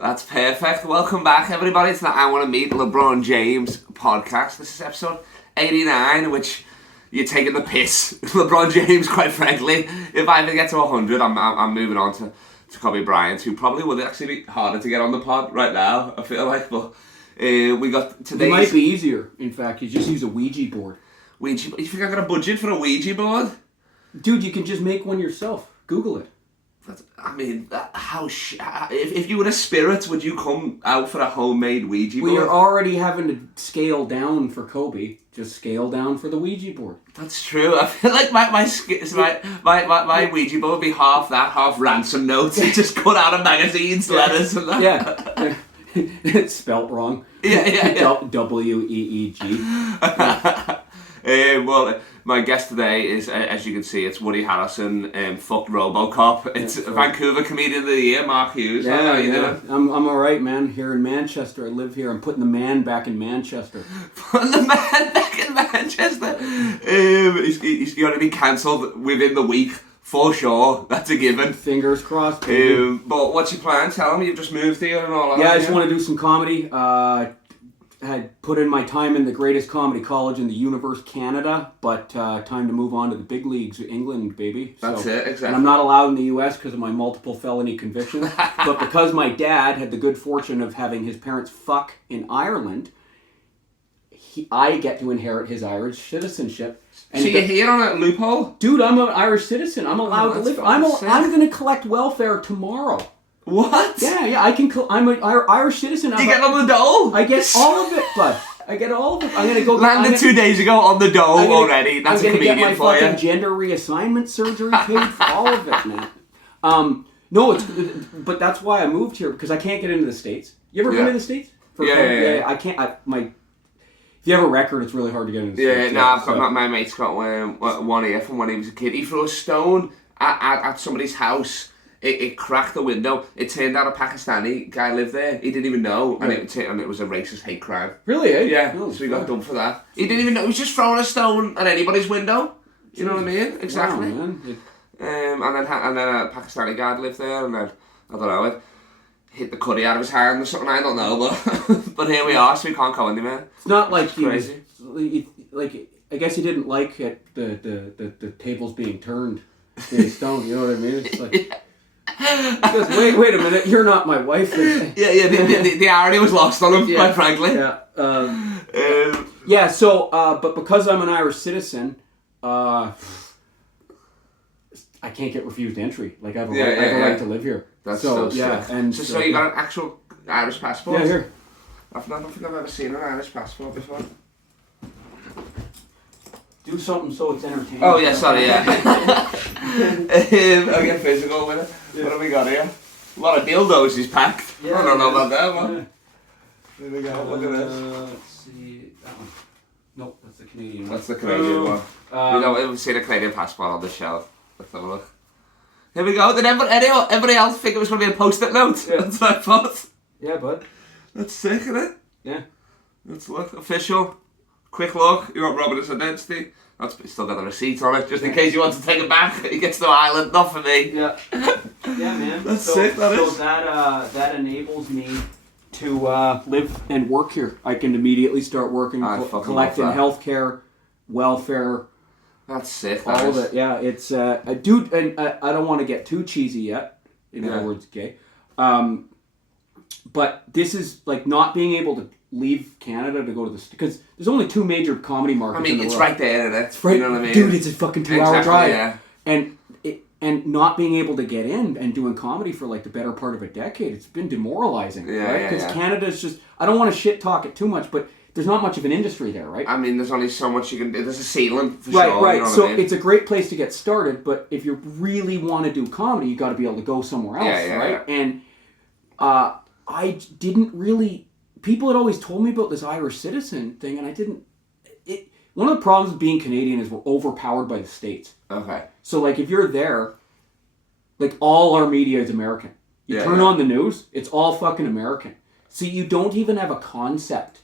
That's perfect. Welcome back, everybody, to the I Want to Meet LeBron James podcast. This is episode 89, which you're taking the piss. LeBron James, quite frankly. If I ever get to 100, I'm moving on to Kobe Bryant, who probably would actually be harder to get on the pod right now, I feel like. But we got today's... It might be easier, in fact. You just use a Ouija board. You think I got a budget for a Ouija board? Dude, you can just make one yourself. Google it. If you were a spirit, would you come out for a homemade Ouija board? We are already having to scale down for Kobe. Just scale down for the Ouija board. That's true. I feel like my Ouija board would be half that, half ransom notes. It just cut out of magazines, letters and that. Yeah. It's spelt wrong. Yeah. W-E-E-G. Well, my guest today is, as you can see, it's Woody Harrelson, fucked RoboCop. It's Vancouver Comedian of the Year, Mark Hughes. How are you doing? I'm alright, man. Here in Manchester. I live here. I'm putting the man back in Manchester. Putting the man back in Manchester? He's going to be cancelled within the week, for sure. That's a given. Fingers crossed. But what's your plan? Tell me, you've just moved here and all that. Yeah, I just want to do some comedy. Had put in my time in the greatest comedy college in the universe, Canada, but time to move on to the big leagues, England, baby. That's it, exactly. And I'm not allowed in the U.S. because of my multiple felony convictions, but because my dad had the good fortune of having his parents fuck in Ireland, I get to inherit his Irish citizenship. And so you're here on a loophole? Dude, I'm an Irish citizen. I'm allowed to live. I'm going to collect welfare tomorrow. What? Yeah, I can. I'm an Irish citizen. You get on the dole? I get all of it, bud. I get all of it. I'm gonna go. Landed 2 days ago on the dole already. That's a comedian for you. I'm gonna get my fucking gender reassignment surgery paid for all of it, man. No, but that's why I moved here, because I can't get into the States. You ever been to the States? Yeah. I can't. If you have a record, it's really hard to get into the States. I've got my mate's got one ear from when he was a kid. He threw a stone at somebody's house. It cracked the window. It turned out a Pakistani guy lived there. He didn't even know, and it was a racist hate crime. Really? Eh? Yeah. So he got done for that. He didn't even know. He was just throwing a stone at anybody's window. You know what I mean? Exactly. Wow, man. And then a Pakistani guy lived there, and then I don't know, it hit the cutty out of his hand or something. I don't know, but here we are. So we can't go anywhere. It's not like he crazy. Like I guess he didn't like it, the tables being turned in stone. You know what I mean? It's like. Because, wait a minute, you're not my wife. The irony was lost on him, quite frankly. Yeah. So, but because I'm an Irish citizen, I can't get refused entry. Like, I have a right to live here. That's so sick. And so you got an actual Irish passport? Yeah, here. I don't think I've ever seen an Irish passport before. Do something so it's entertaining. Oh yeah, sorry, yeah. I'll get physical with it. Yeah. What have we got here? A lot of dildos he's packed. Yeah, I don't know about that one. Yeah. Here we go, look at this. Let's see, that one. Nope, that's the Canadian one. That's the Canadian one. We've seen a Canadian passport on the shelf. Let's have a look. Here we go. Did everybody else think it was going to be a post-it note? Yeah. That's what I thought. Yeah, bud. That's sick, isn't it? Yeah. Let's look. Official. Quick look, you got Robert as identity. That's still got the receipt on it, just in case you want to take it back. He gets to Ireland, not for me. Yeah, yeah, man. That's sick. That is. So that enables me to live and work here. I can immediately start working, collecting healthcare, welfare. That's sick. All of it. Yeah, it's dude, and I don't want to get too cheesy yet. In other words, gay. But this is like not being able to leave Canada to go to the... Because there's only 2 major comedy markets in the world. Right there, isn't it? It's right, you know what I mean? Dude, it's a fucking 2-hour drive. Yeah. And not being able to get in and doing comedy for like the better part of a decade, it's been demoralizing, right? Because Canada's just... I don't want to shit talk it too much, but there's not much of an industry there, right? I mean, there's only so much you can do. There's a ceiling, for sure. Right. You know so it's a great place to get started, but if you really want to do comedy, you got to be able to go somewhere else, right? Yeah. And I didn't really... People had always told me about this Irish citizen thing, and I didn't... One of the problems with being Canadian is we're overpowered by the States. Okay. So, like, if you're there, like, all our media is American. You turn on the news, it's all fucking American. So you don't even have a concept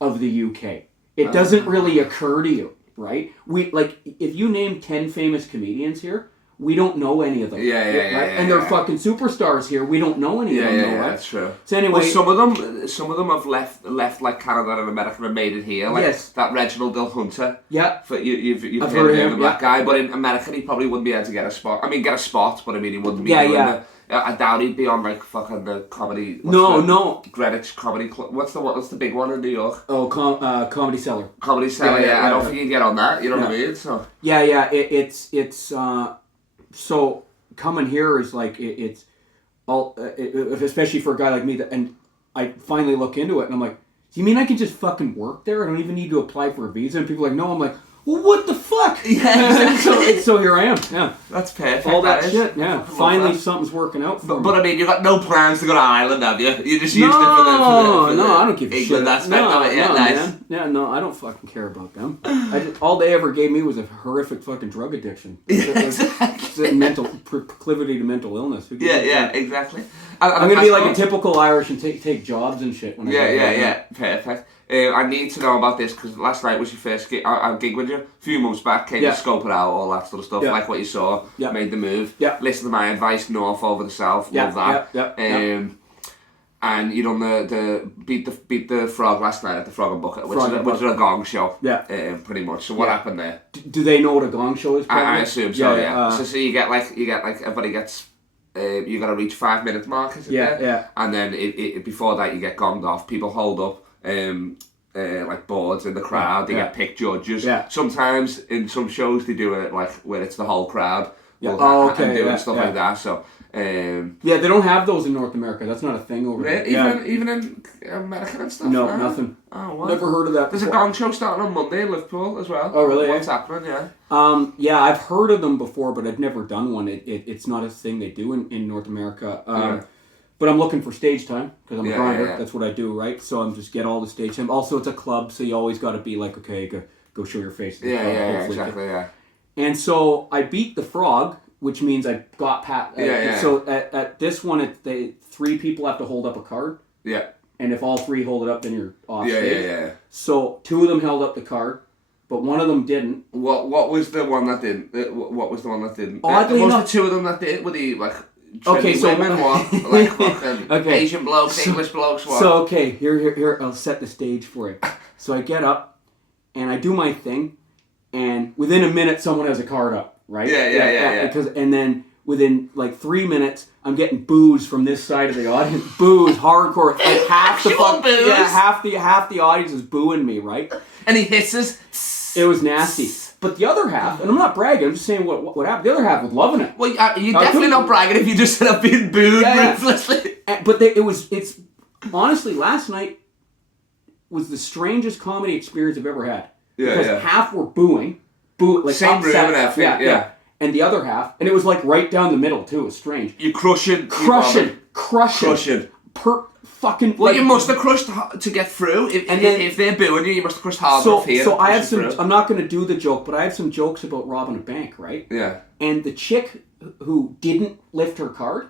of the UK. It doesn't really occur to you, right? If you name 10 famous comedians here, we don't know any of them. Yeah, and they're fucking superstars here. We don't know any of them, though, right? That's true. So anyway, well, some of them have left like Canada and America and made it here. Like that Reginald Hunter. Yeah. You've heard of him, that guy. But in America, he probably wouldn't be able to get a spot. I mean, get a spot, but I mean, he wouldn't be doing I doubt he'd be on like fucking the comedy. No. Greenwich Comedy Club. What's the big one in New York? Oh, Comedy Cellar. Comedy Cellar. Yeah, I don't think he'd get on that. You know what I mean? So. Yeah. It's so coming here is like it's all, especially for a guy like me. And I finally look into it, and I'm like, do you mean I can just fucking work there? I don't even need to apply for a visa. And people are like, no. I'm like, well, what the fuck? Yeah, so here I am. Yeah, that's perfect. All that shit. Yeah, finally something's working out for me. But I mean, you've got no plans to go to Ireland, have you? You just used it for the no, I don't give a shit. Aspect of it. Yeah, nice. Man. Yeah, no, I don't fucking care about them. All they ever gave me was a horrific fucking drug addiction. Exactly. Mental proclivity to mental illness. Yeah, exactly. I'm gonna be like a typical Irish and take jobs and shit. When I perfect. I need to know about this because last night was your first gig. I gigged with you a few months back. Came to scope it out, all that sort of stuff. Like what you saw, made the move. Listen to my advice, north over the south. Love that. And you done the beat the frog last night at the Frog and Bucket, which is a gong show. Pretty much. So what happened there? Do they know what a gong show is? I assume so. Yeah. So you get like everybody gets. You got to reach 5 minute mark, is it? Yeah. And then before that you get gonged off. People hold up like boards in the crowd. They get picked judges. Sometimes in some shows they do it like where it's the whole crowd. And doing stuff like that. So. They don't have those in North America. That's not a thing over there. Even in America and stuff? No, nothing. Oh, wow. Never heard of that. There's a gong show starting on Monday in Liverpool as well. Oh, really? What's happening, yeah. I've heard of them before, but I've never done one. It's not a thing they do in North America. But I'm looking for stage time, because I'm a grinder. Yeah. That's what I do, right? So I'm just get all the stage time. Also, it's a club, so you always got to be like, okay, go show your face. Exactly, yeah. And so I beat the frog, which means I got Pat. So at this one, 3 people have to hold up a card. Yeah. And if all 3 hold it up, then you're off stage. Yeah. So 2 of them held up the card, but one of them didn't. What was the one that didn't? What was the one that didn't? Oddly enough, the 2 of them that did? Were the like? Okay, so women, what? Like fucking Asian blokes, English blokes, what? So okay, here I'll set the stage for you. So I get up, and I do my thing, and within a minute, someone has a card up, right? Yeah. And then within like 3 minutes, I'm getting boos from this side of the audience. Boos, hardcore. Like half the boos. half the audience is booing me, right? And he hisses. It was nasty. But the other half, and I'm not bragging, I'm just saying what happened. The other half was loving it. Well, you're definitely not bragging if you just set up being booed ruthlessly. But it's honestly, last night was the strangest comedy experience I've ever had. Because half were booing, like same upset, room and everything, yeah. And the other half, and it was like right down the middle too. It was strange. You crushing. Fucking. Well, you must have crushed to get through. If they're booing you, you must have crushed hard enough here. So I have some. I'm not going to do the joke, but I have some jokes about robbing a bank, right? Yeah. And the chick who didn't lift her card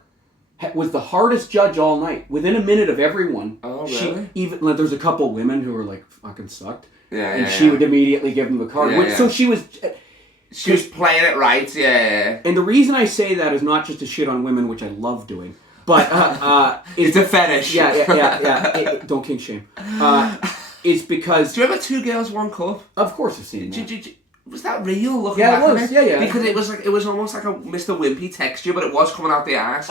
was the hardest judge all night. Within a minute of everyone. Oh, really? There's a couple women who were like fucking sucked. Yeah. She would immediately give them the card. So she was. She was playing it right, yeah. And the reason I say that is not just to shit on women, which I love doing. But it's a fetish. Yeah. Don't kink shame. It's because. Do you remember 2 Girls, 1 Cup? Of course I've seen that. Was that real? Looking back it was. Yeah. Because it was almost like a Mr. Wimpy texture, but it was coming out the ass.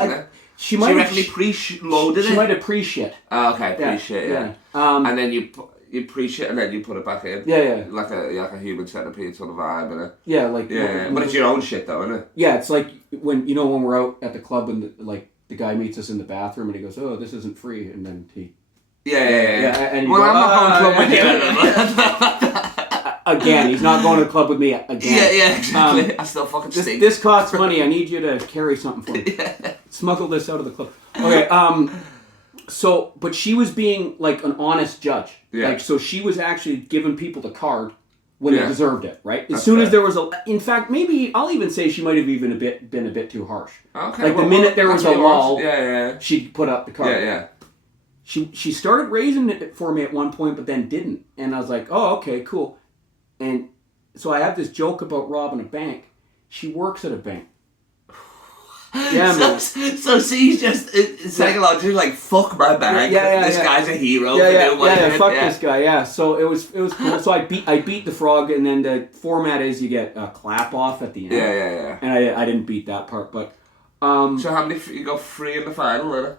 She might have pre-loaded it. She might have pre-shit. Oh, okay, pre-shit. Yeah. And then you pre-shit and then you put it back in. Yeah. Like a human centipede sort of vibe, innit? Yeah, but it's your own shit though, isn't it? Yeah, it's like when we're out at the club and the guy meets us in the bathroom and he goes, "Oh, this isn't free," and then he. Yeah. And well, I'm not going to club with you. Again, he's not going to the club with me again. Yeah, exactly. I still fucking stink. This costs money. I need you to carry something for me. Smuggle this out of the club. Okay. So, but she was being like an honest judge. Yeah. Like, so she was actually giving people the card when they deserved it, right? As soon as there was in fact, maybe I'll even say she might have even been a bit too harsh. Okay. Like the minute there was a lull, yeah, she put up the card. Yeah. She started raising it for me at one point, but then didn't, and I was like, oh, okay, cool. And so I have this joke about robbing a bank. She works at a bank. Yeah, man. So she's just psychologically like, fuck my bag. This guy's a hero. Fuck this guy. Yeah. So it was cool. So I beat the frog, and then the format is you get a clap off at the end. Yeah. And I didn't beat that part, but. So how many you got 3 in the final, then?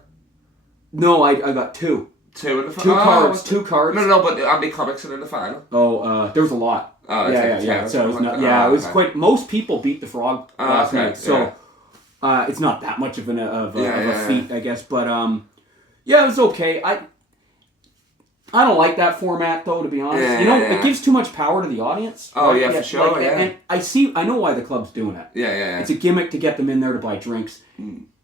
No, I got 2. 2 in the final. Two cards. No, but how many comics are in the final? Oh, there was a lot. Oh, yeah. So it was not. Yeah, it was quite. Most people beat the frog last night, so it's not that much of a feat, I guess. But it was okay. I don't like that format though, to be honest. It gives too much power to the audience. Oh right? For sure. And I know why the club's doing it. Yeah. It's a gimmick to get them in there to buy drinks.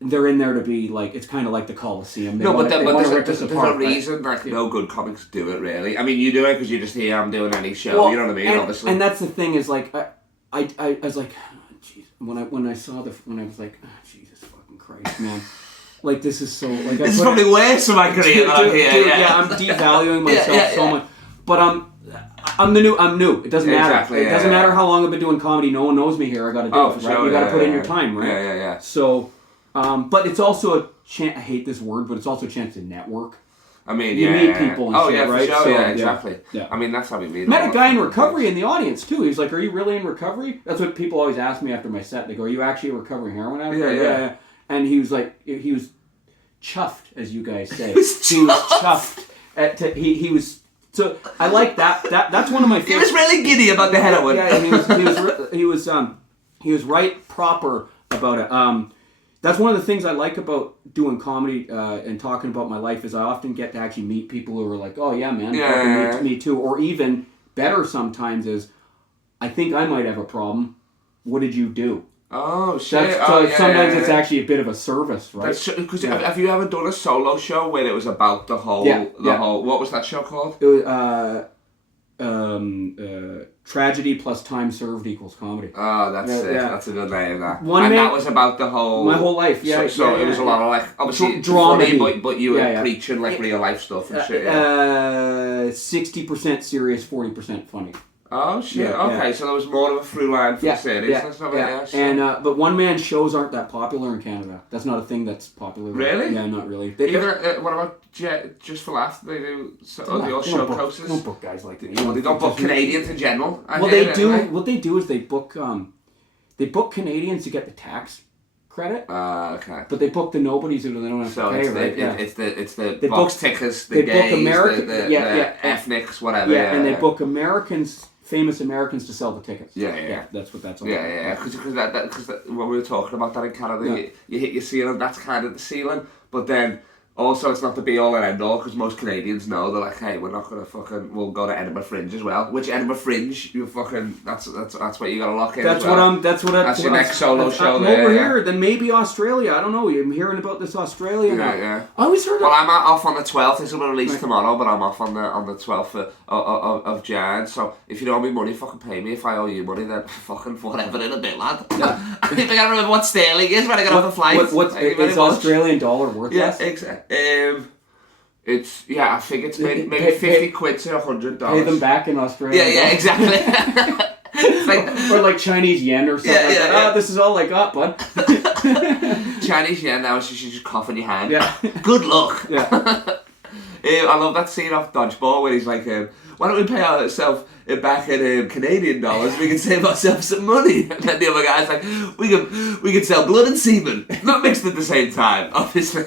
They're in there to be like, it's kind of like the Coliseum. There's a reason that no good comics do it, really. I mean, you do it because you just hear I'm doing any show, you know what I mean, obviously. And that's the thing is, like, I was like, jeez, when I was like, Jesus fucking Christ, man. Like, this is so, like... This is probably worse for my career than I'm here. I'm devaluing myself so much. But I'm new. It doesn't matter. It doesn't matter how long I've been doing comedy. No one knows me here. I got to do it, right? Sure, you got to put in your time, right? Yeah. So... but it's also a chance. I hate this word, but it's also a chance to network. I mean, you meet people and shit, right? For sure, so, exactly. Yeah. I mean, that's how we meet. Met a guy in recovery in the audience too. He's like, "Are you really in recovery?" That's what people always ask me after my set. They go, "Are you actually a recovering heroin addict?" Yeah. And he was like, he was chuffed, as you guys say. He was chuffed. He was. So I like that. That's one of my. He was really giddy about the heroin. Yeah, he was right proper about it. That's one of the things I like about doing comedy and talking about my life is I often get to actually meet people who are like, oh yeah, man, me too. Or even better sometimes is, I think I might have a problem. What did you do? Oh, shit. Sometimes it's actually a bit of a service, right? Because have you ever done a solo show where it was about the whole, whole, what was that show called? It was, tragedy plus time served equals comedy. Oh, that's it. That's a good name, that. That was about the whole... My whole life, So it was a lot of, like, obviously drama, but you were preaching, like, real life stuff and shit, 60% serious, 40% funny. Oh, shit. Okay, so there was more of a through line for the series and stuff like that. And, but one-man shows aren't that popular in Canada. That's not a thing that's popular. Really? Yeah, not really. What about Just for Laughs? They do the show coasters? They don't book guys like that. They don't book Canadians in general. What they do is they book Canadians to get the tax credit. Okay. But they book the nobodies who they don't have to pay, right? It's the box tickers, the gays, the ethnics, whatever. Yeah, and they book famous Americans to sell the tickets. Yeah. That's what that's all about. Yeah. Because when we were talking about that in Canada, you hit your ceiling. That's kind of the ceiling. But then also it's not the be all and end all because most Canadians know they're like, hey, we're not gonna we'll go to Edinburgh Fringe as well. Which Edinburgh Fringe, that's what you gotta lock in. That's your next solo show. Over here, then maybe Australia. I don't know. I'm hearing about this Australia. Yeah. I always heard. Well, I'm off on the 12th. This will be released tomorrow, but I'm off on the 12th of Jan. So if you don't owe me money, fucking pay me. If I owe you money, then fucking whatever in a bit, lad. Yeah. I think I gotta remember what sterling is when I get off the flight. Is Australian dollar worth less? Yeah, exactly. It's I think it's maybe 50 quid to $100. Pay them back in Australia. Yeah, exactly. or like Chinese yen or something. Oh, this is all I got, bud. Chinese yen. Now you should just cough in your hand. Yeah. Good luck. Yeah. I love that scene off Dodgeball where he's like, why don't we pay ourselves back in Canadian dollars? We can save ourselves some money. And then the other guy's like, we could sell blood and semen, not mixed at the same time, obviously.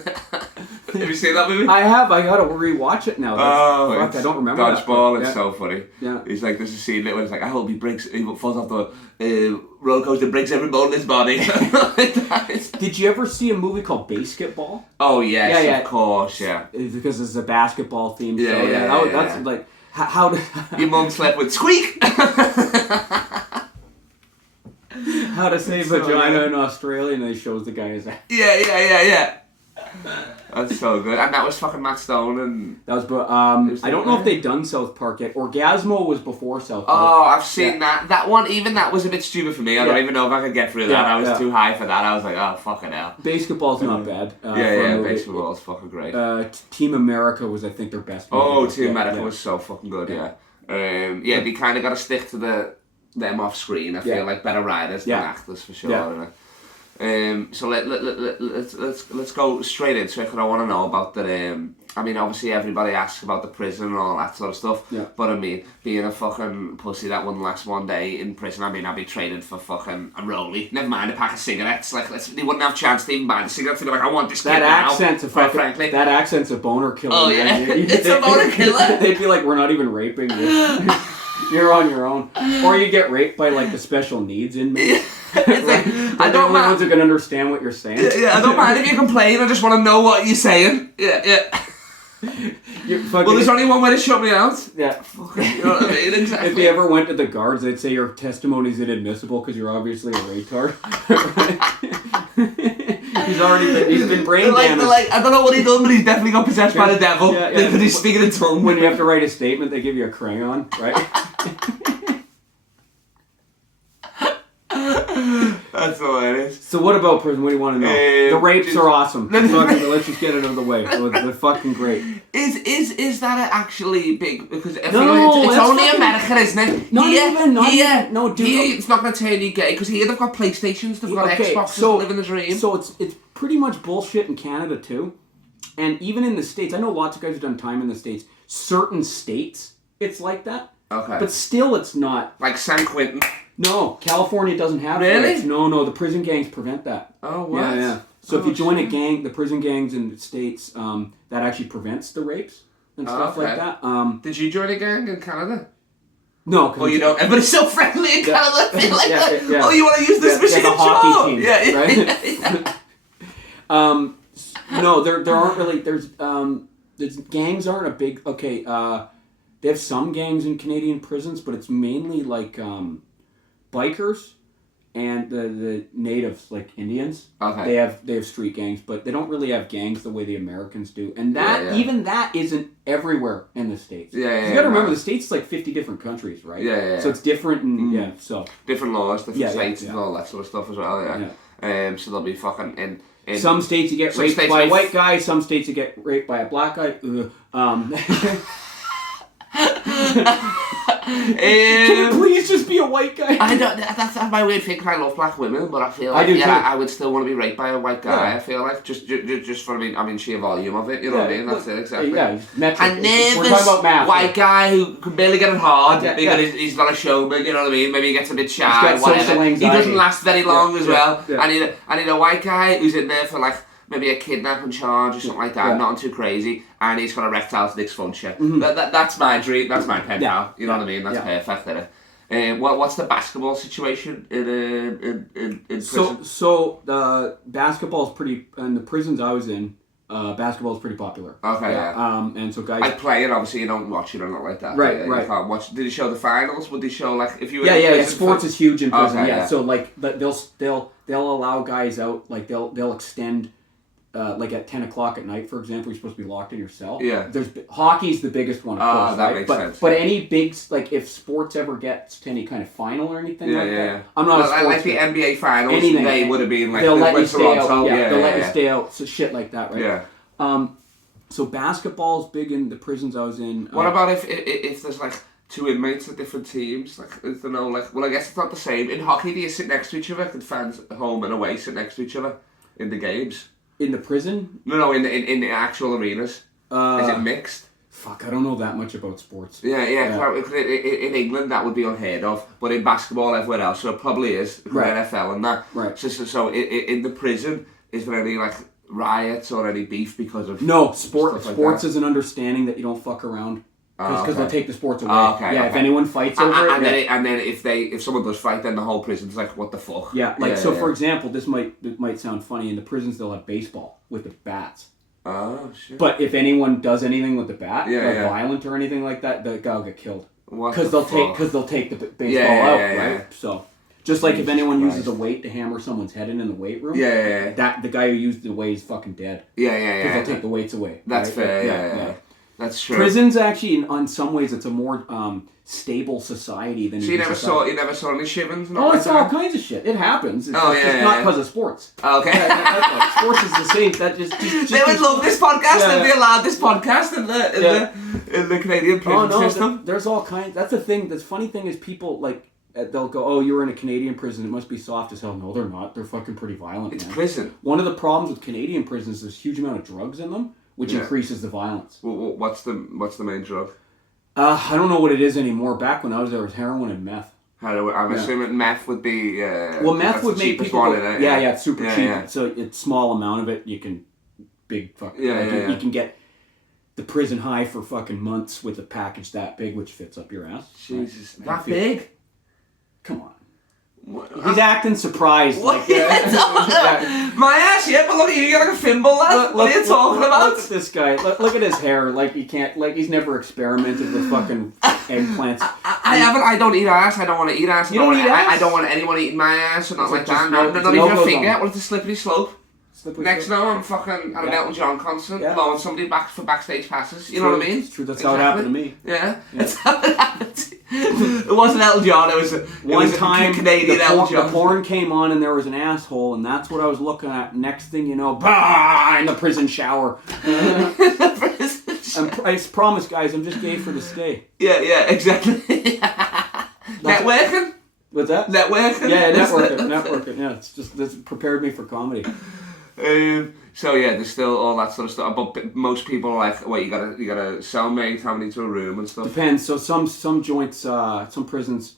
Have you seen that movie? I have. I gotta rewatch it now. I don't remember Dodgeball. It's so funny. Yeah. He's like, there's a scene where it's like, I hope he falls off the roller coaster and breaks every bone in his body. Did you ever see a movie called Basketball? Oh yes, of course, yeah. Because it's a basketball theme show. Yeah. That's like how your mum slept with Squeak. How to say vagina in Australia, and they shows the guy his ass. Yeah. That's so good. And that was fucking Matt Stone and... That was... I don't know if they'd done South Park yet. Orgasmo was before South Park. Oh, I've seen that. That one, even that was a bit stupid for me. I don't even know if I could get through that. I was too high for that. I was like, oh, fucking hell. Basketball's not bad. Basketball's fucking great. Team America was, I think, their best movie. Oh, Team America was so fucking good, they kind of got to stick to them off screen. I feel like better writers than actors, for sure. So let's go straight into it, because I want to know about the. I mean, obviously everybody asks about the prison and all that sort of stuff. Yeah. But I mean, being a fucking pussy that wouldn't last one day in prison, I mean, I'd be traded for fucking a rollie. Never mind a pack of cigarettes. Like, they wouldn't have a chance to even buy the cigarettes. They'd be like, I want this kid now. Frankly. That accent's a boner killer. Oh yeah, it's a boner killer. They'd be like, we're not even raping you. You're on your own. Or you get raped by like the special needs inmates. It's like, I don't mind. The ones who can understand what you're saying. Yeah, I don't mind if you complain. I just want to know what you're saying. Yeah. Well, there's only one way to shut me out. Yeah. You know what I mean? Exactly. If you ever went to the guards, they'd say your testimony's inadmissible because you're obviously a retard. He's been brain damaged. Like, I don't know what he done, but he's definitely got possessed by the devil. Yeah. Because he's speaking in tongue. When you have to write a statement, they give you a crayon, right? That's hilarious. So what about prison? What do you want to know? The rapes are awesome. Let's just get it out of the way. They're fucking great. Is that actually big? Because I No, feel it's only fucking, America, isn't it? Not even. No, dude. Here, it's not going to turn you gay, because here they've got PlayStations, they've got Xboxes, living the dream. So it's pretty much bullshit in Canada too. And even in the States, I know lots of guys who've done time in the States. Certain states, it's like that. Okay. But still, it's not. Like San Quentin. No, California doesn't have Really? rates. No, the prison gangs prevent that. Oh, what? Yeah. So if you join a gang, the prison gangs in the States, that actually prevents the rapes and stuff like that. Did you join a gang in Canada? No. Well, you don't. Everybody's so friendly in Canada. I feel like Yeah. oh, you want to use this machine? The hockey team. Yeah. Right? No, there aren't really. There's gangs aren't a big. Okay, they have some gangs in Canadian prisons, but it's mainly like bikers and the natives, like Indians. Okay. They have street gangs, but they don't really have gangs the way the Americans do. And that even that isn't everywhere in the States. Yeah. You got to remember the States is like 50 different countries, right? Yeah. So it's different, and so different laws, different states, yeah. and all that sort of stuff as well. Yeah. So they'll be fucking in some states you get raped by a white guy. Some states you get raped by a black guy. Can it please just be a white guy? I don't. That's my weird thing. I love black women, but I feel like I would still want to be raped by a white guy. Yeah. I feel like just for sheer volume of it. You know what I mean? That's it exactly. Yeah, a nervous white guy who can barely get it hard because he's not a showman. You know what I mean? Maybe he gets a bit shy. Whatever. He doesn't last very long as well. Yeah. I need a white guy who's in there for like maybe a kidnapping charge or something like that, nothing too crazy, and he's got erectile dysfunction. Mm-hmm. That's my dream, that's my pen pal, you know what I mean? That's perfect, isn't it? What's the basketball situation in prison? So the basketball is pretty, in the prisons I was in, basketball is pretty popular. Okay, and so guys... I play it, obviously you don't watch it or not like that. Right. You can't watch. Did they show the finals? Would they show like, if you were Yeah, sports is huge in prison, okay, So like, they'll allow guys out, like they'll extend... like at 10 o'clock at night, for example, you're supposed to be locked in your cell. Yeah. Hockey's the biggest one, of course, that right? makes sense. But any big, like if sports ever gets to any kind of final or anything that, I'm not a sports like the NBA finals, anything, they would have been like, they'll let you stay out. They'll let you stay out, so shit like that, right? Yeah. So basketball's big in the prisons I was in. What about if there's like two inmates at different teams? Like, is there no like? Well, I guess it's not the same. In hockey, do you sit next to each other? Can fans at home and away sit next to each other in the games? In the prison? No, in the actual arenas. Is it mixed? Fuck, I don't know that much about sports. Yeah. In England, that would be unheard of, but in basketball, everywhere else, so it probably is. NFL and that. Right. So in the prison, is there any like riots or any beef because of? No, sports is an understanding that you don't fuck around. Because they'll take the sports away. If anyone fights over it, and then if someone does fight, then the whole prison's like, what the fuck? Yeah, for example, this might sound funny. In the prisons, they'll have baseball with the bats. Oh shit! But if anyone does anything with the bat, violent or anything like that, the guy will get killed. Because they'll take the baseball out, right? So. Just like if anyone uses a weight to hammer someone's head in the weight room, that the guy who used the weight is fucking dead. Yeah. Because they'll take the weights away. That's fair. Yeah. That's true. Prisons actually, in some ways, it's a more stable society than. So you never saw any shivens? It's all kinds of shit. It happens. It's not because of sports. Okay. Sports is the same. That just they would love this podcast. They'd be allowed this podcast in the Canadian prison system. There's all kinds. That's the thing. The funny thing is people like they'll go, oh, you were in a Canadian prison, it must be soft as hell. No, they're not. They're fucking pretty violent, It's man. prison. One of the problems with Canadian prisons is there's a huge amount of drugs in them, which increases the violence. Well, what's the main drug? I don't know what it is anymore. Back when I was there, it was heroin and meth. I'm assuming meth would be... well, meth would make people... one, isn't it? Yeah, it's super cheap. Yeah. So it's small amount of it, you can... You can get the prison high for fucking months with a package that big, which fits up your ass. Jesus. Right? That big? Come on. He's acting surprised. What are you talking about? My ass, yeah, but look at you, you're like a thimble, lad. What are you talking about? Look at this guy. Look at his hair. Like he can't. Like he's never experimented with fucking eggplants. I haven't. I don't eat ass. I don't want to eat ass. You don't eat ass? I don't want anyone eating my ass or not like that. Not even a finger. What is the slippery slope? Next slope. now I'm fucking at a Elton John concert, blowing somebody back for backstage passes. You know what I mean? It's true. That's how it happened to me. Yeah. That's how it happened. It wasn't Elton John. It was one time Canadian Elton John. The porn came on and there was an asshole, and that's what I was looking at. Next thing you know, bah, in the prison shower. I promise, guys, I'm just gay for the stay. Yeah, exactly. Networking. What's that? Networking. Yeah, networking. Yeah, this prepared me for comedy. So yeah, there's still all that sort of stuff. But most people are like, wait, you got a cellmate, how many to a room and stuff. Depends. So some joints, some prisons,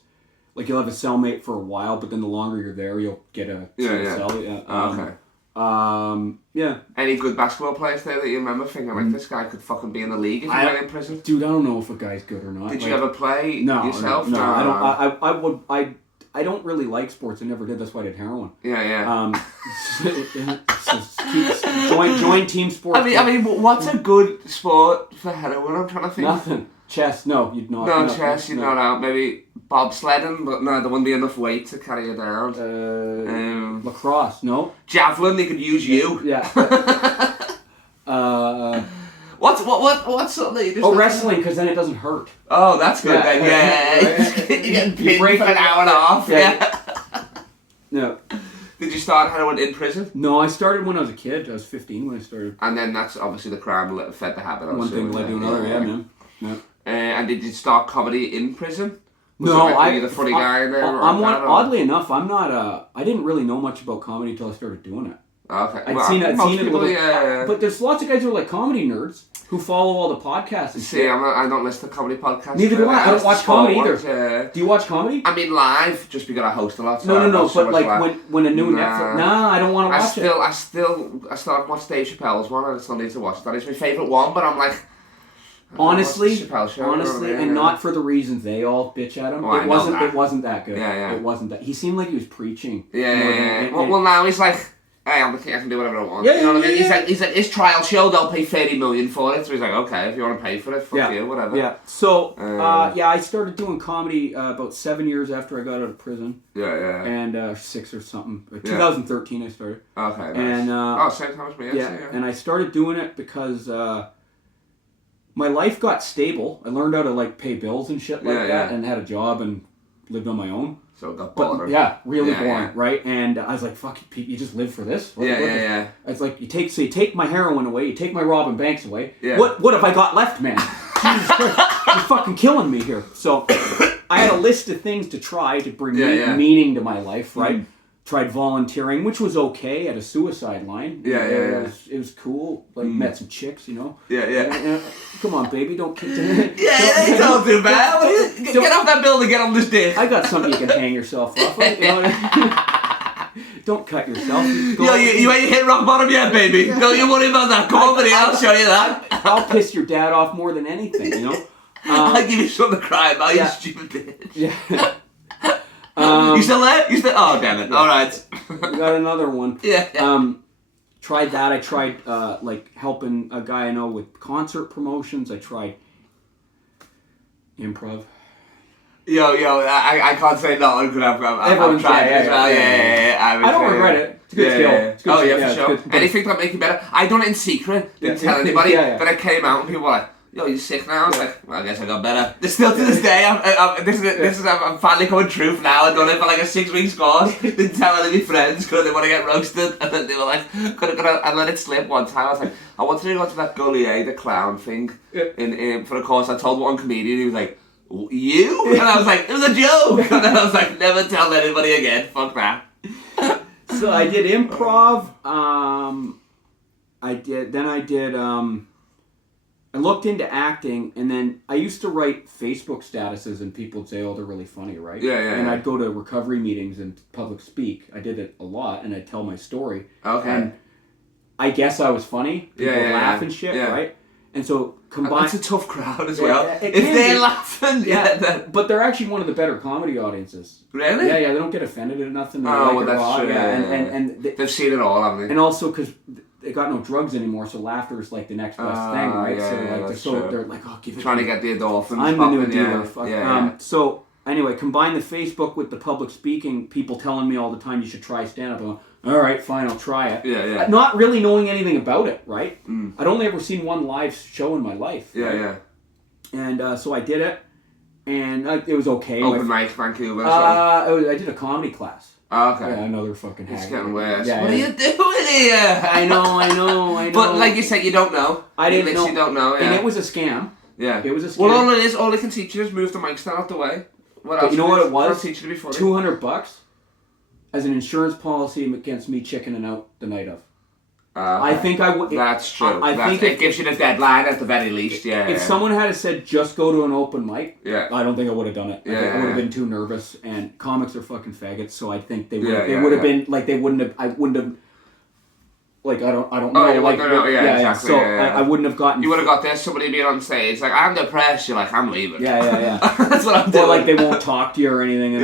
like you'll have a cellmate for a while, but then the longer you're there, you'll get a cell. Yeah. Okay. Yeah. Any good basketball players there that you remember thinking like this guy could fucking be in the league if he went in prison? Dude, I don't know if a guy's good or not. Did you ever play yourself? No, I don't really like sports. I never did. That's why I did heroin. Yeah. Join team sports. I mean, what's a good sport for heroin? I'm trying to think. Nothing. Chess. No, you'd not. No, chess. You'd not out. Maybe bobsledding, but no, there wouldn't be enough weight to carry you down. Lacrosse. No. Javelin. They could use you. Yeah. What's something? Wrestling, because then it doesn't hurt. Oh, that's good then. Yeah. You're getting pinned for an hour and a half. Yeah. No. Did you start heroin in prison? No, I started when I was a kid. I was 15 when I started. And then that's obviously the crime fed the habit. One thing led to another. Yeah, man. Yeah. And did you start comedy in prison? Were you the funny guy in there? Oddly enough, I'm not. I didn't really know much about comedy until I started doing it. Okay. I'd seen it a little. But there's lots of guys who are like comedy nerds who follow all the podcasts and shit. I don't listen to comedy podcasts. Neither do I. I don't watch comedy either. Do you watch comedy? I mean, live, just because I host a lot. So no. But like when a new Netflix. Nah, I don't want to watch it. I still haven't watched Dave Chappelle's one. I still need to watch that. It's my favourite one, but I'm like. Honestly, and not for the reasons they all bitch at him. It wasn't that good. Yeah. It wasn't that. He seemed like he was preaching. Yeah. Well, now he's like, hey, I'm the king. I can do whatever I want. You know what I mean? He's like, his trial show, they'll pay 30 million for it. So he's like, okay, if you want to pay for it, fuck you, whatever. Yeah. So, I started doing comedy about 7 years after I got out of prison. Yeah. And 6 or something. 2013 I started. Okay, nice. And, same time as me. Yeah. And I started doing it because my life got stable. I learned how to like pay bills and shit like that, and had a job and lived on my own. So it got boring. Really boring, right? And I was like, "Fuck, you just live for this." Yeah. It's like you take my heroin away, you take my robbing banks away. Yeah. What have I got left, man? Jesus Christ, you're fucking killing me here. So I had a list of things to try to bring meaning to my life, right? Mm-hmm. Tried volunteering, which was okay at a suicide line. It was cool. Like met some chicks, you know. Yeah. Come on, baby, don't kick. Don't do bad. Get off that building, get on this dick. I got something you can hang yourself off. You know don't cut yourself. You ain't hit rock bottom yet, baby. Don't you worry about that. Come on, buddy. I'll show you that. I'll piss your dad off more than anything, you know. I'll give you something to cry about, you stupid bitch. Yeah. You still there? Oh, damn it. All right. We got another one. Yeah. Tried that. I tried helping a guy I know with concert promotions. I tried improv. Yo, I can't say no. I've tried it as well. Yeah. I don't regret it. It's a good skill. It's good for sure. Good. Anything that make you better. I done it in secret. Didn't tell anybody. But I came out and people were like, yo, you sick now? I was like, well, I guess I got better. Still to this day, I'm finally coming true now. I've done it for like a 6-week course. Didn't tell any of my friends because they want to get roasted. And then they were like, I let it slip one time. I was like, I wanted to go to that Gullier, the clown thing, in for a course. I told one comedian, he was like, You? And I was like, it was a joke. And then I was like, never tell anybody again. Fuck that. So I did improv. I looked into acting, and then I used to write Facebook statuses, and people would say, "Oh, they're really funny, right?" Yeah. And I'd go to recovery meetings and public speak. I did it a lot, and I'd tell my story. Okay. And I guess I was funny. People laugh and shit, right? And so That's a tough crowd as well. If they're laughing, but they're actually one of the better comedy audiences. Really? Yeah. They don't get offended at nothing. They That's true. And they've seen it all, haven't they? And also because they got no drugs anymore, so laughter is like the next best thing, right? They're like, oh, give it. Trying to get the endorphins. I'm the new dealer. So anyway, combine the Facebook with the public speaking. People telling me all the time you should try stand up. I'm like, all right, fine, I'll try it. Yeah. Not really knowing anything about it, right? I'd only ever seen one live show in my life. Yeah. And so I did it, and it was okay. Open mic, Vancouver. I did a comedy class. Okay. Yeah, another fucking hack. It's getting worse. Yeah, what are you doing here? I know. But like you said, you don't know. I didn't know. You don't know, And it was a scam. Yeah. It was a scam. Well, all they can teach you is move the mic stand out the way. What else? You know what it was? Teach you before. $200 as an insurance policy against me chickening out the night of. I think I would. That's true. I think it gives you the deadline at the very least. Yeah. If someone had said just go to an open mic, I don't think I would have done it. I think I would have been too nervous. And comics are fucking faggots, so I think they would. They would have been like they wouldn't have. I wouldn't have. Like I don't know. Exactly. So I wouldn't have gotten. You would have got there, somebody being on stage like, I'm depressed. You're like, I'm leaving. Yeah. That's what I'm doing. Or like they won't talk to you or anything. And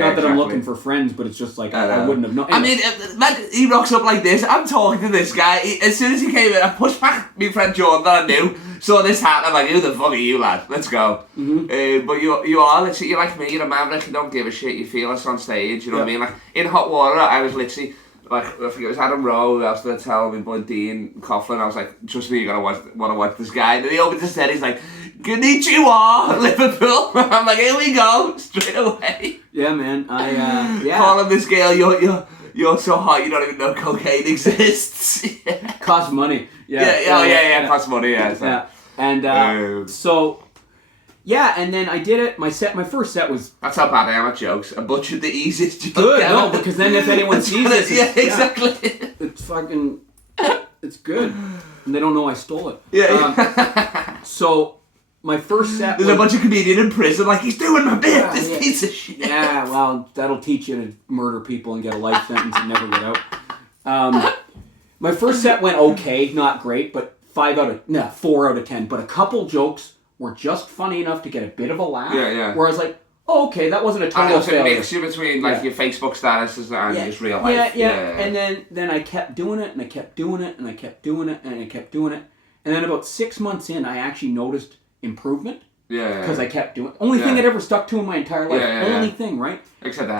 not that I'm looking for friends, but it's just like I wouldn't have known. Anyway. I mean, he rocks up like this. I'm talking to this guy. As soon as he came in, I pushed back my friend Jordan that I knew. Saw this hat. I'm like, who the fuck are you, lad? Let's go. Mm-hmm. But you are literally, you're like me. You're a maverick. You don't give a shit. You feel us on stage. You know what I mean? Like in hot water, I was literally. Like, I think it was Adam Rowe, I was going to tell me, Bundy and Coughlin, I was like, trust me, you're going to want to watch this guy. And then he opens his head, he's like, Konnichiwa, Liverpool. I'm like, here we go, straight away. Yeah, man, Calling this girl, you're so hot, you don't even know cocaine exists. Costs money. Costs money, So. Yeah, and so... Yeah, and then I did it. My first set was... That's how bad I am at jokes. I butchered the easiest joke. Good, no, because then if anyone sees this... Exactly. It's fucking... It's good. And they don't know I stole it. Yeah. So, my first set There's a bunch of comedians in prison like, he's doing my bit, this piece of shit. Yeah, well, that'll teach you to murder people and get a life sentence and never get out. My first set went okay, not great, but 4 out of 10. But a couple jokes... were just funny enough to get a bit of a laugh. Yeah. Where I was like, oh, okay, that wasn't a total failure. And it mixture between like your Facebook statuses and just real life. Yeah. And then I kept doing it, and I kept doing it, and I kept doing it, and I kept doing it. And then about 6 months in, I actually noticed improvement. Yeah. Because I kept doing it. Only thing I'd ever stuck to in my entire life. Only thing, right? Except the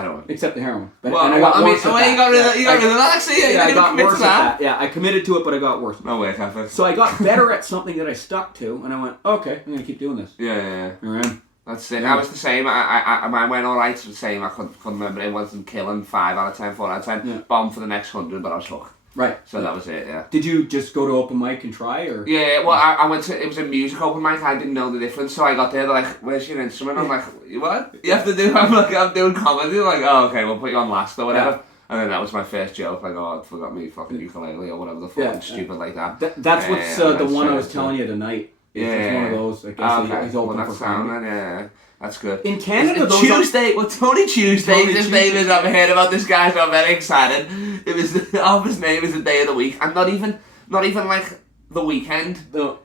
heroin. But, well, and I got worse you got rid of that actually? I got worse at that. Yeah, I committed to it, but I got worse. No way, Catholic. So I got better at something that I stuck to, and I went, okay, I'm going to keep doing this. Yeah. Here I am. That's it. I was the same. Mine went alright. It was the same. I couldn't remember. It wasn't killing 5 out of 10, 4 out of 10. Yeah. Bomb for the next 100, but I was hooked. Right. So that was it, yeah. Did you just go to open mic and try, or? Yeah, well, I went to, it was a music open mic, I didn't know the difference, so I got there, they're like, where's your instrument? I'm like, what? You have to do, I'm doing comedy, they're like, oh, okay, we'll put you on last or whatever. Yeah. And then that was my first joke, like, oh, I forgot me fucking ukulele or whatever the fucking stupid like that. That's what's the one I was telling you tonight. It's one of those, I guess he's open for comedy. Yeah. That's good. In Canada, Tony Tuesday, his name is, I've heard about this guy, so I'm very excited. It was, his name is the day of the week, and not even like the weekend,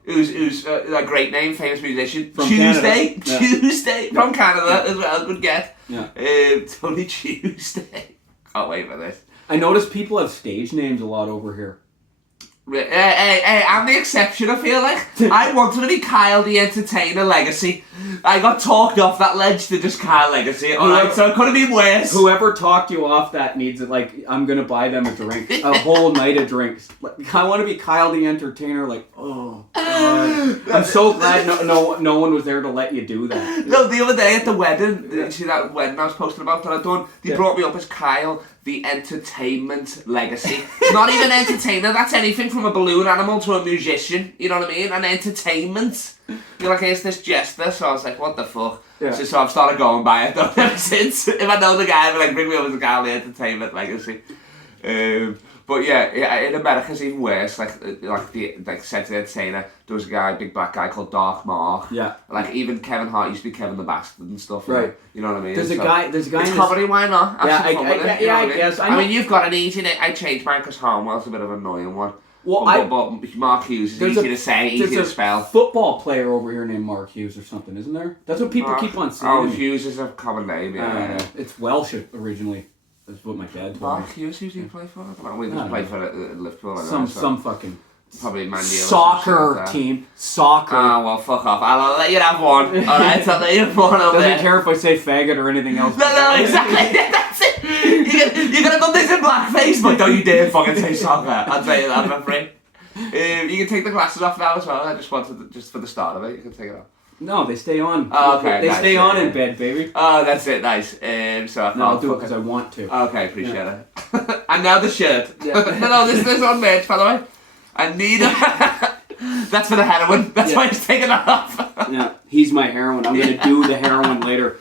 who's a great name, famous musician. From Tuesday, Canada. From Canada as well, good get. Yeah. Tony Tuesday. Can't wait for this. I noticed people have stage names a lot over here. Hey, I'm the exception, I feel like. I wanted to be Kyle the Entertainer Legacy. I got talked off that ledge to just Kyle Legacy. Alright, so it could have been worse. Whoever talked you off that needs it, like, I'm gonna buy them a drink. A whole night of drinks. I want to be Kyle the Entertainer, like, oh, God. I'm so glad no one was there to let you do that. No, the other day at the wedding, you see that wedding I was posting about that I'd done? They brought me up as Kyle the Entertainment Legacy. Not even entertainer, that's anything from a balloon animal to a musician, you know what I mean? An entertainment. You're like, it's this jester, so I was like, what the fuck? Yeah. So I've started going by it though ever since. If I know the guy, I'll be like, bring me over to Galley Entertainment Legacy. But yeah, in America it's even worse. Like Saturday Entertainer, there was a guy, big black guy called Dark Mark. Yeah. Like even Kevin Hart used to be Kevin the Bastard and stuff. Right. You know what I mean? There's a guy. It's comedy. Why not? I guess. I mean, you've got an easy. I changed mine because Harmwell's a bit of an annoying one. Well, but Mark Hughes is easy to say, easy to spell. There's a football player over here named Mark Hughes or something, isn't there? That's what people keep on saying. Oh, Hughes is a common name. Yeah. It's Welsh originally. That's what my dad told me. Mark Hughes, who's he play for? I don't know. We just played for Liverpool. Some fucking probably Man U. Soccer team. Soccer. Oh, well, fuck off. I'll let you have one. Alright, I'll let you have one over there. Doesn't care if I say faggot or anything else. No, exactly. That's it. You're gonna put this in blackface, but don't you dare fucking say soccer. I'll tell you that, I'm afraid. You can take the glasses off now as well. I just wanted just for the start of it. You can take it off. No, they stay on. Oh, okay, they stay on in bed, baby. Oh, that's it. Nice. So I'll do it because I want to. Okay, appreciate it. And now the shirt. Yeah. no, this is on merch, by the way. I need it. That's for the heroin. That's why he's taking it off. Yeah, he's my heroin. I'm gonna do the heroin later.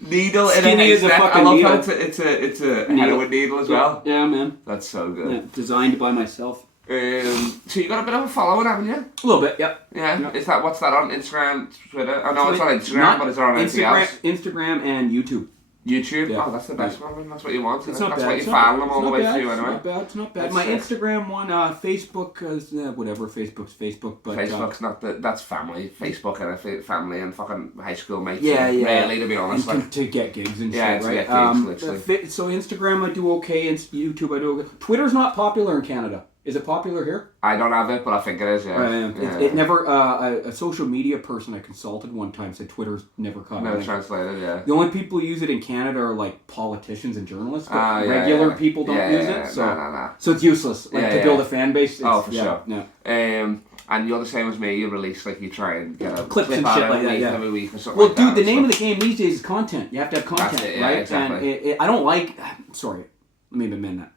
Needle in Skinny a as a haystack. fucking I love needle. how it's a heroin needle as well. Yeah, man. That's so good. Yeah, designed by myself. So you got a bit of a following, haven't you? A little bit, yep. Yeah. Yep. Is that what's that on Instagram, Twitter? I know it's on Instagram, but it's on anything else. Instagram and YouTube. YouTube? Yeah. Oh, that's the best one. That's what you want. It's not that's bad. what you found them all the way through anyway. It's not bad. That's My sick. Instagram one, Facebook, whatever. Facebook's Facebook, but Facebook's not that's family. Facebook and family and fucking high school mates. Yeah. Really, to be honest. And to get gigs and yeah, shit, right? To get gigs, literally. So Instagram I do okay, and YouTube I do okay. Twitter's not popular in Canada. Is it popular here? I don't have it, but I think it is. Yeah. It never. A social media person I consulted one time said Twitter's never caught on. Never translated. Yeah. The only people who use it in Canada are like politicians and journalists, but regular people don't use it. So, no. So it's useless. Like to build a fan base. For sure. Yeah. And you're the same as me. You release you try and get a clips and out shit like that. Yeah. Every week or something. Well, like dude, that the name of the game these days is content. You have to have content, That's it, right? Exactly. And I don't like. Sorry, let me amend that.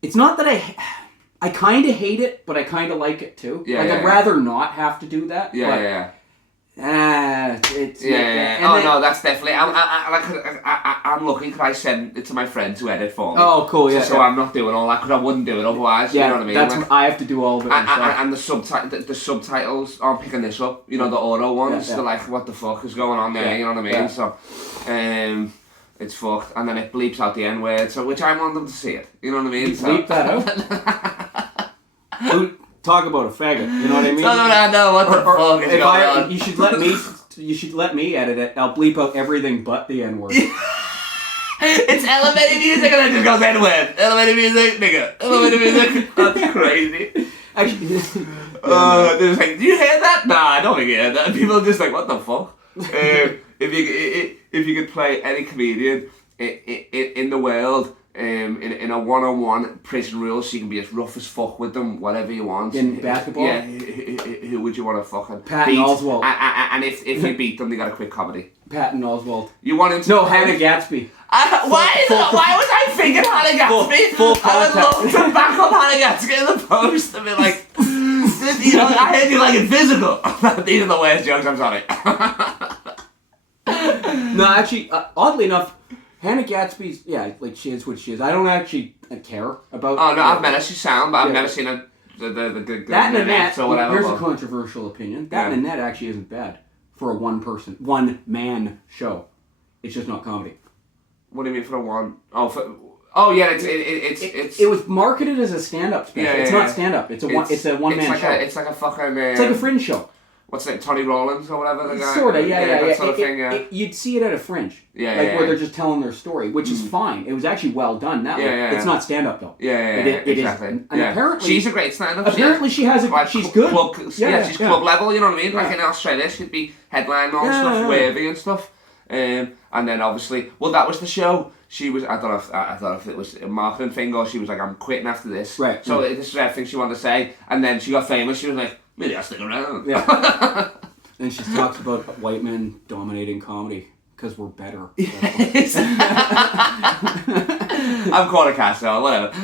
It's not that I kind of hate it, but I kind of like it too. I'd rather not have to do that. Yeah. It's no, that's definitely. I'm looking because I send it to my friends who edit for me. Oh, cool. Yeah. So I'm not doing all that because I wouldn't do it otherwise. Yeah, you know what I mean? I have to do all of it. And the subtitles aren't picking this up. You know, the auto ones. They're like, what the fuck is going on there? Yeah. You know what I mean? Yeah. So, it's fucked, and then it bleeps out the N word. So which I want them to see it. You know what I mean? Bleep that out. Talk about a faggot. You know what I mean? No. What the fuck is going on? You should let me edit it. I'll bleep out everything but the N word. It's elevated music, and then it just goes N word. Elevated music, nigga. Elevated music. That's crazy. Actually, they're just like, do you hear that? Nah, I don't think you hear that. And people are just like, what the fuck? If you could play any comedian in the world, in a one-on-one prison rule, so you can be as rough as fuck with them, whatever you want. In basketball? Yeah, who would you want to fucking Patton beat? Oswalt. And if you beat them, they got to quit comedy. Patton Oswalt. You want him to... No, Hannah Gatsby. Why was I thinking Hannah Gatsby? I would love to back up Hannah Gatsby in the post and be like, I heard you like it physical. These are the worst jokes, I'm sorry. No, actually, oddly enough, Hannah Gatsby's, she is what she is. I don't actually care about... Oh, no, I've met her. She's sound, but I've never seen her... That and Annette, or whatever. Here's a controversial opinion. That and Annette actually isn't bad for a one-man show. It's just not comedy. What do you mean for a one? Oh, yeah, it's... It was marketed as a stand-up special. It's not stand-up. It's a one-man show. It's like a fucking... It's like a Fringe show. What's it, Tony Rollins or whatever? The guy? Sorta, That sort of thing, you'd see it at a Fringe. Where they're just telling their story, which is fine. It was actually well done that way. It's not stand-up, though. Exactly. And apparently... She's a great stand-up. Apparently she's good. She's club level, you know what I mean? Like in Australia, she'd be headlining all stuff, wavy and stuff. And then obviously, that was the show. She was, I don't know if it was a marketing thing or she was like, I'm quitting after this. Right. So this is everything she wanted to say. And then she got famous. She was like, maybe I'll stick around. Yeah. And she talks about white men dominating comedy because we're better. I'm called a Castro, whatever.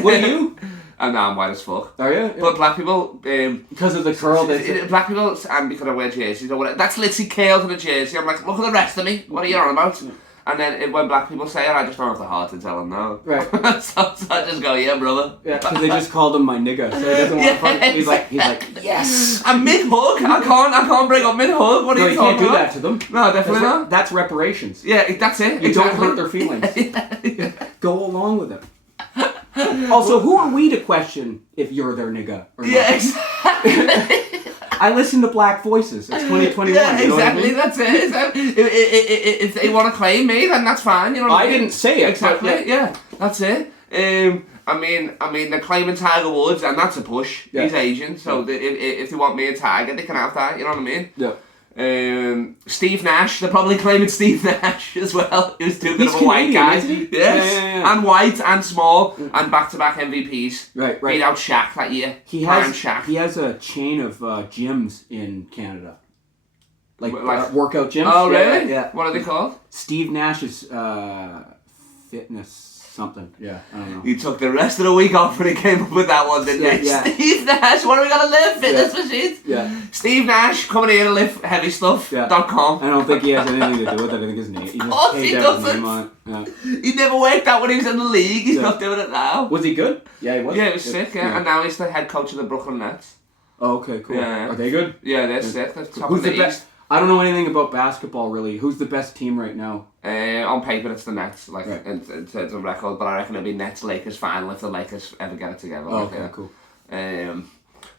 What are you? And now I'm white as fuck. Oh yeah. But black people, because of the curl, black people, and because I wear jerseys or whatever, that's literally curls in a jersey. I'm like, look at the rest of me. What are you on about? Yeah. And then when black people say it, I just don't have the heart to tell them no. Right. so I just go, yeah, brother. Yeah, because they just called him my nigga, so he doesn't want to fucking... He's like, yes! I'm mid-hug. I can't bring up mid-hug. What are you talking about? You can't do that to them. No, definitely not. That's reparations. Yeah, that's it. You don't hurt their feelings. Go along with it. Also, who are we to question if you're their nigga or not? Yeah, exactly. I listen to black voices. It's 2021. Yeah, you know exactly. What I mean? That's it. Exactly. If they want to claim me, then that's fine. You know. What I mean? Didn't say it. Exactly. Yeah, that's it. I mean, they're claiming Tiger Woods, and that's a push. Yeah. He's Asian, so if they want me a Tiger, they can have that. You know what I mean? Yeah. Steve Nash, they're probably claiming Steve Nash as well. He was too good of a white guy. Isn't he? Yes, yeah. And white and small and back-to-back MVPs. Right. Beat out Shaq that year. He has a chain of gyms in Canada, like workout gyms. Oh really? Yeah. What are they called? Steve Nash's fitness. Something, yeah, I don't know. He took the rest of the week off when he came up with that one, didn't he? Yeah. Steve Nash, what are we gonna live? Fitness machines? Yeah. Steve Nash, coming here to lift heavy stuff. Yeah. .com. I don't think he has anything to do with it. I think his name. He just he doesn't. His name on it. Yeah. He never worked out when he was in the league. He's not doing it now. Was he good? Yeah, he was. Yeah, he was sick. Yeah. And now he's the head coach of the Brooklyn Nets. Oh, okay, cool. Yeah. Are they good? Yeah, they're sick. They're top Who's of the the best? East. I don't know anything about basketball really. Who's the best team right now? On paper, it's the Nets, like right. in terms of record. But I reckon it'll be Nets Lakers final if the Lakers ever get it together. Oh, okay, cool.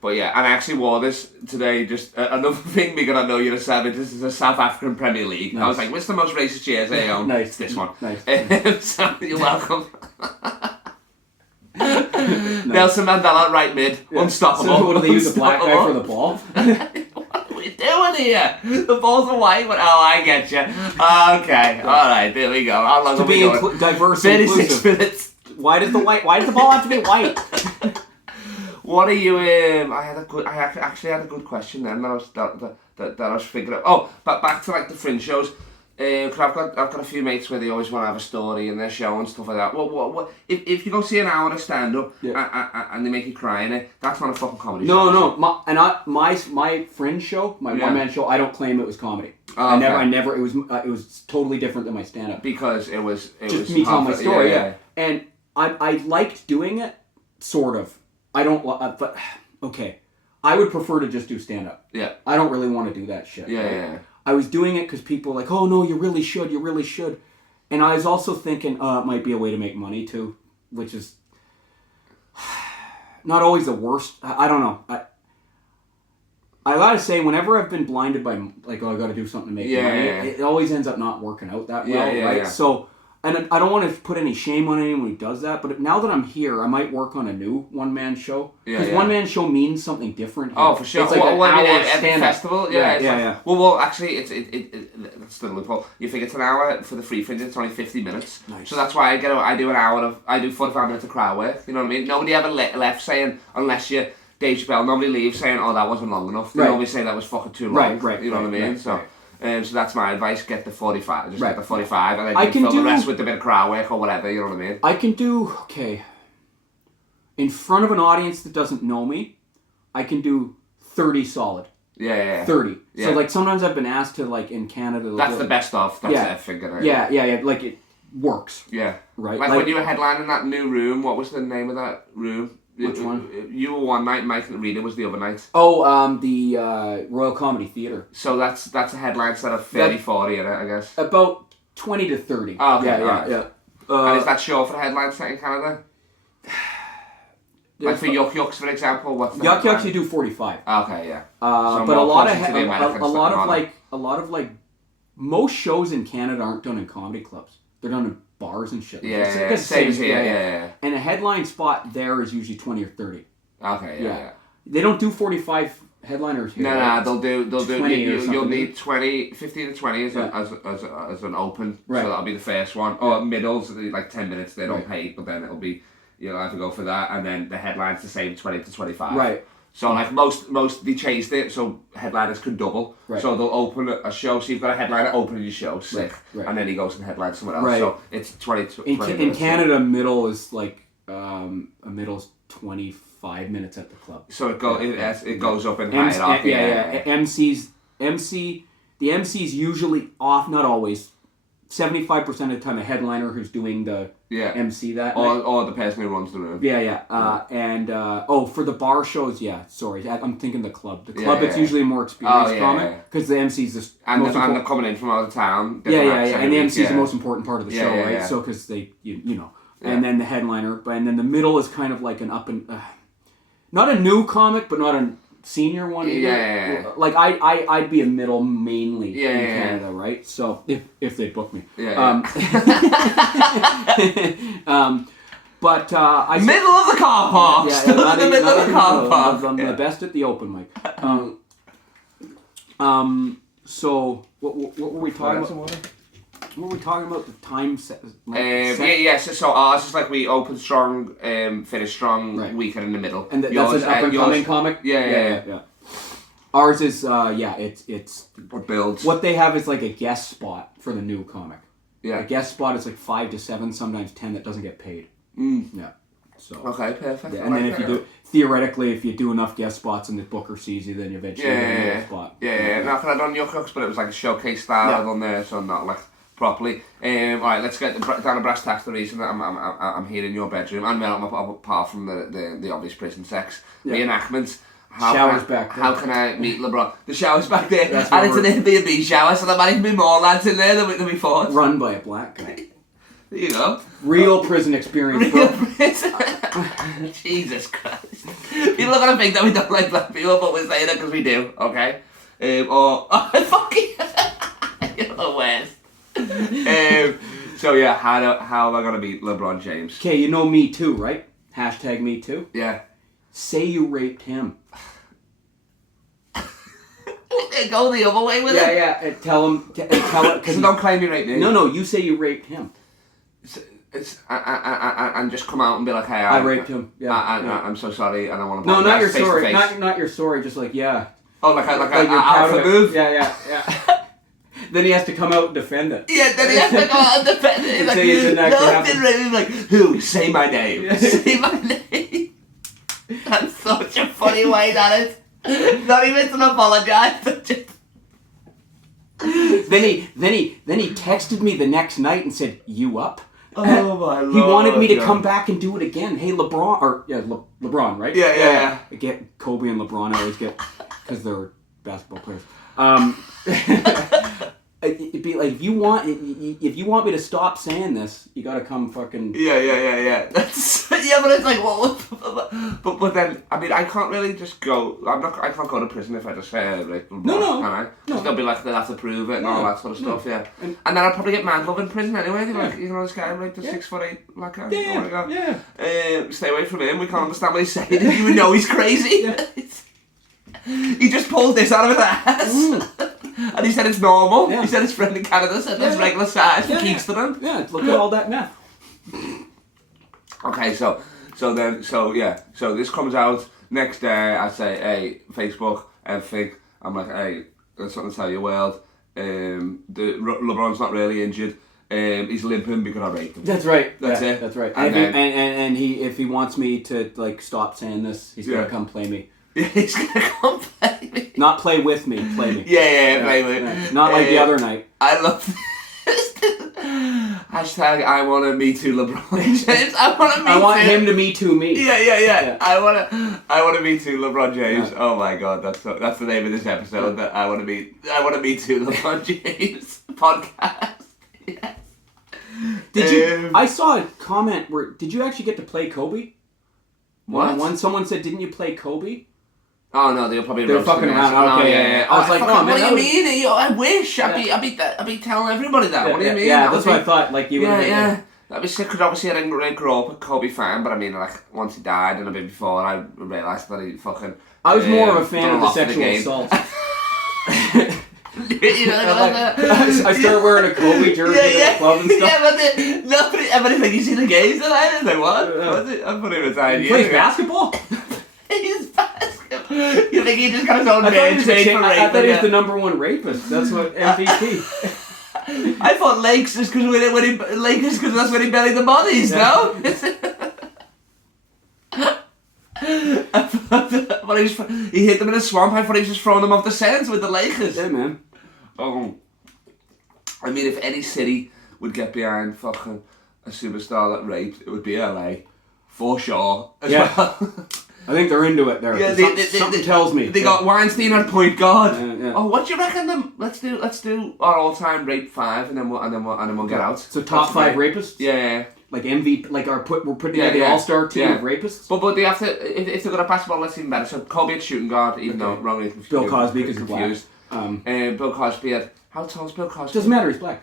But yeah, and I actually wore this today. Just another thing, because I know you're a savage. This is a South African Premier League. Nice. I was like, "What's the most racist jersey I own?" Nice. This one. Nice. So you're welcome. Nice. Nelson Mandela, right mid, unstoppable. So what do they use a black guy for the ball? What are we doing here? The balls are white. Oh, I get you. Okay, all right, there we go. How long to be diverse and inclusive. 36 minutes. Why does the ball have to be white? What are you? I actually had a good question then that I was figuring out. Oh, but back to like the fringe shows. Cause I've got a few mates where they always want to have a story in their show and stuff like that. What if you go see an hour of stand up and they make you cry in it, that's not a fucking comedy show. No. My fringe show, my one man show, I don't claim it was comedy. Oh, okay. I never. It was totally different than my stand up because it was just me telling my story. Yeah. And I liked doing it, sort of. I don't, but okay. I would prefer to just do stand up. Yeah. I don't really want to do that shit. Yeah, right? yeah. I was doing it because people were like, oh no, you really should. And I was also thinking, it might be a way to make money too, which is not always the worst. I don't know. I gotta say, whenever I've been blinded by, like, I gotta do something to make money, it always ends up not working out that well, right? Yeah. So, and I don't want to put any shame on anyone who does that, but now that I'm here, I might work on a new one-man show. Because one-man show means something different here. Oh, for sure. It's like an hour at the stand-up. festival? Yeah. Well, actually, that's the loophole. You think it's an hour for the free fringe, it's only 50 minutes. Nice. So that's why I do 45 minutes of crowd work, you know what I mean? Nobody ever left saying, unless you're Dave Chappelle, nobody leaves saying, oh, that wasn't long enough. They always say that was fucking too long. Right. You know what I mean? So that's my advice, get the 45. Just get the 45 and then you fill the rest with a bit of crowd work or whatever, you know what I mean? I can do, in front of an audience that doesn't know me, I can do 30 solid. Yeah. 30. Yeah. So, like, sometimes I've been asked to, like, in Canada... That's the best of. That's it, figure it. Yeah. Like, it works. Yeah. Right? Like when you were headlining that new room, what was the name of that room? Which one? You were one night, Mike and Rita was the other night. Oh, the Royal Comedy Theatre. So that's a headline set of 30, 40 in it, I guess. About 20 to 30. Oh, okay, yeah. And is that short for a headline set in Canada? Like for Yuck Yucks, for example, what's the Yuck Yucks you do 45. Okay, yeah. So but a lot of most shows in Canada aren't done in comedy clubs. They're done in bars and shit. Same here, yeah. And a headline spot there is usually 20 or 30. Okay, yeah. They don't do 45 headliners here. No, they'll do 20 you'll need 15 to 20 as an open. Right. So that'll be the first one. Or middles, like 10 minutes, they don't pay, but then it'll be, you'll have to go for that, and then the headline's the same, 20 to 25. Right. So like most they changed it so headliners can double. Right. So they'll open a show, so you've got a headliner opening your show, sick. Right. And then he goes and headlines somewhere else. Right. So it's 20 in Canada, middle is like a middle's 25 minutes at the club. So it goes up in hierarchy. The MC's usually off, not always. 75% of the time, a headliner who's doing the MC that night. Or the person who runs the room. For the bar shows, sorry, I'm thinking the club. The club, it's usually a more experienced comic because the MC's the and they're coming in from out of town. And the MC's the most important part of the show, right? Yeah. So because they, you know, and then the headliner, and then the middle is kind of like an up and not a new comic, but not a senior one either. Yeah. Like I'd be a middle mainly in Canada, right? So if they book me. But I middle of the car park. Yeah, Still in the middle of the car park. I'm the best at the open mic. So what were we talking about? What were we talking about? The time set? So ours is like we open strong, finish strong, weekend in the middle. And that's an up and coming comic? Yeah. Ours is, it's... It builds. What they have is like a guest spot for the new comic. Yeah. A guest spot is like 5 to 7, sometimes 10 that doesn't get paid. Yeah. So. Okay, perfect. Yeah, and then if you do, theoretically, if you do enough guest spots and the booker sees you, then you eventually get a guest spot. Yeah. Nothing I'd done Your Cooks, but it was like a showcase style on there, so not like properly. Alright, let's get down to brass tacks. The reason that I'm here in your bedroom, and apart from the obvious prison sex, reenactments. Shower's back there. How can I meet LeBron? The shower's back there, and it's an Airbnb shower, so there might even be more lads in there than we thought. Run by a black guy. There you go. Real prison experience, bro. Jesus Christ. People are going to think that we don't like black people, but we're saying it because we do, okay? Fucking... You're the worst. How am I going to meet LeBron James? Okay, you know Me Too, right? Hashtag Me Too. Yeah. Say you raped him. Go the other way with it? Yeah. Tell him... Tell it, because don't claim you raped me. No, you say you raped him. And just come out and be like, hey, I raped him. Yeah, I'm so sorry, and I want to. No, not your story. Not your story. Just like Oh, like a alpha move. Yeah. Then he has to come out and defend it. Yeah, then he has to come out and defend it. He's like, say it didn't actually happen. Really, like, who? Say my name. Yeah. Say my name. That's such a funny way that is. Not even to apologise, but just. Then he texted me the next night and said, "You up?" Oh my Lord! He wanted me to come back and do it again. Hey, LeBron, LeBron, right? Yeah. I get Kobe and LeBron. I always get because they're basketball players. It'd be like if you want me to stop saying this, you gotta come fucking. Yeah. That's but it's like but then I mean I can't really just go. I can't go to prison if I just say like no, can I? Because they'll be like they'll have to prove it and all that sort of stuff. Yeah. And then I'll probably get mad love in prison anyway. They're like, you know, this guy like the 6'8" black guy. Stay away from him. We can't understand what he's saying. You would know he's crazy. He just pulled this out of his ass. And he said it's normal. Yeah. He said his friend in Canada said that's regular size for Kingston. Yeah, look at all that meth. Okay, so this comes out next day. I say, hey, Facebook, everything. I'm like, hey, there's something to tell you, world. LeBron's not really injured. He's limping because I raped him. That's right. That's it. That's right. And if he wants me to like stop saying this, he's gonna come play me. Yeah, he's gonna come play me. Not play with me, play me. Yeah, play me. Yeah. Not like the other night. I love this. Hashtag I wanna Me Too LeBron James. I want him to Me Too me. Yeah. I wanna Me Too LeBron James. Yeah. Oh my god, that's the name of this episode. That I wanna Me Too LeBron James podcast. Yes. Did you? I saw a comment where did you actually get to play Kobe? What? When someone said, "Didn't you play Kobe?" Oh no, they were probably fucking around. Okay, yeah. I was like, "Oh, what do you mean? I wish I'd be telling everybody that. What do you mean?" Yeah, that's what I thought. Like you. Yeah. That'd be sick because obviously I didn't grow up a Kobe fan, but I mean, like once he died and a bit before, I realised that he fucking. I was more of a fan of the sexual assault. You know, I started wearing a Kobe jersey to the club and stuff. Yeah, but everybody think you see the games tonight. I was like, what? I put him aside. He plays basketball? He's basketball. You think he just got his own man trade for raping? I thought he was the #1 rapist. That's what MVP. I thought Lakers because that's when he buried the bodies, no? But he hit them in a swamp. I thought he was just throwing them off the sands with the Lakers. Yeah, man. Oh, I mean, if any city would get behind fucking a superstar that raped, it would be LA, for sure. Well. I think they're into it there. Yeah, something tells me. They got Weinstein at point guard. Yeah. Oh, what do you reckon? Let's do our all-time rape 5, and then we'll get out. So top 5 rapists. Yeah. Like MVP, like we're putting together the all-star team of rapists. But they have to if they're good at basketball, that's even better. So Kobe at shooting guard, even though wrongly confused. Bill Cosby because he's black. Bill Cosby had how tall is Bill Cosby? Doesn't matter, he's black.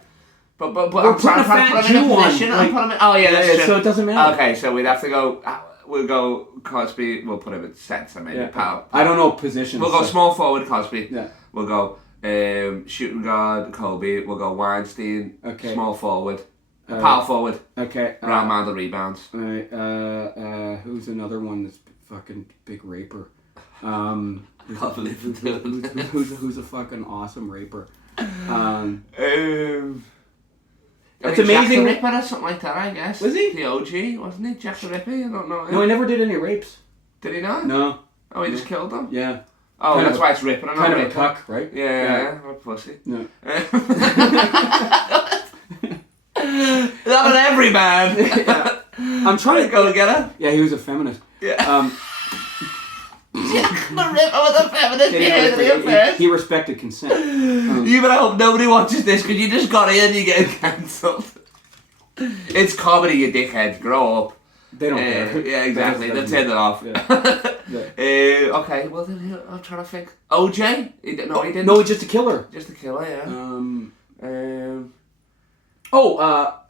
But I'm trying to put him in a position. Oh yeah, that's true. So it doesn't matter. Okay, so we'd have to go. We'll go Cosby. We'll put him in center, maybe. Yeah. Power. I don't know positions. We'll go small forward Cosby. Yeah. We'll go shooting guard Kobe. We'll go Weinstein. Okay. Small forward. Power forward. Okay. Round man the rebounds. Who's another one that's fucking big raper? Who's a fucking awesome raper? It's amazing. Jack the Ripper or something like that, I guess. Was he? The OG, wasn't he? Jack the Ripper? I don't know. No, he never did any rapes. Did he not? No. Oh, he just killed them? Yeah. Oh, that's why it's Ripper and not Kind of Ripper. a cuck, right? Yeah. What a pussy. No. Is that an everyman? Yeah. I'm trying to go get her. Yeah, he was a feminist. Yeah. Jack the Ripper was a feminist. He respected consent. You better hope nobody watches this because you just got in and you're getting cancelled. It's comedy, you dickhead. Grow up. They don't care. Yeah, exactly. They'll turn it off. Yeah. Okay, well, I'm trying to think. OJ? He didn't. No, he's just a killer. Just a killer, yeah.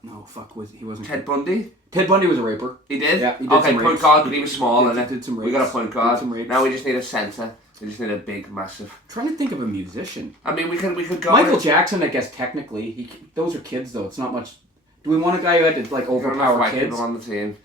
No, fuck, he wasn't. Ted Bundy? Ted Bundy was a raper. He did? Yeah, he did okay, some point rapes. guard, but he was small, and did some rapes. we got a point guard. Did some rapes. Now we just need a centre. We just need a big, massive. I'm trying to think of a musician. I mean, we could go. Michael Jackson, I guess technically. Those are kids though. It's not much. Do we want a guy who had to like overpower kids on the team?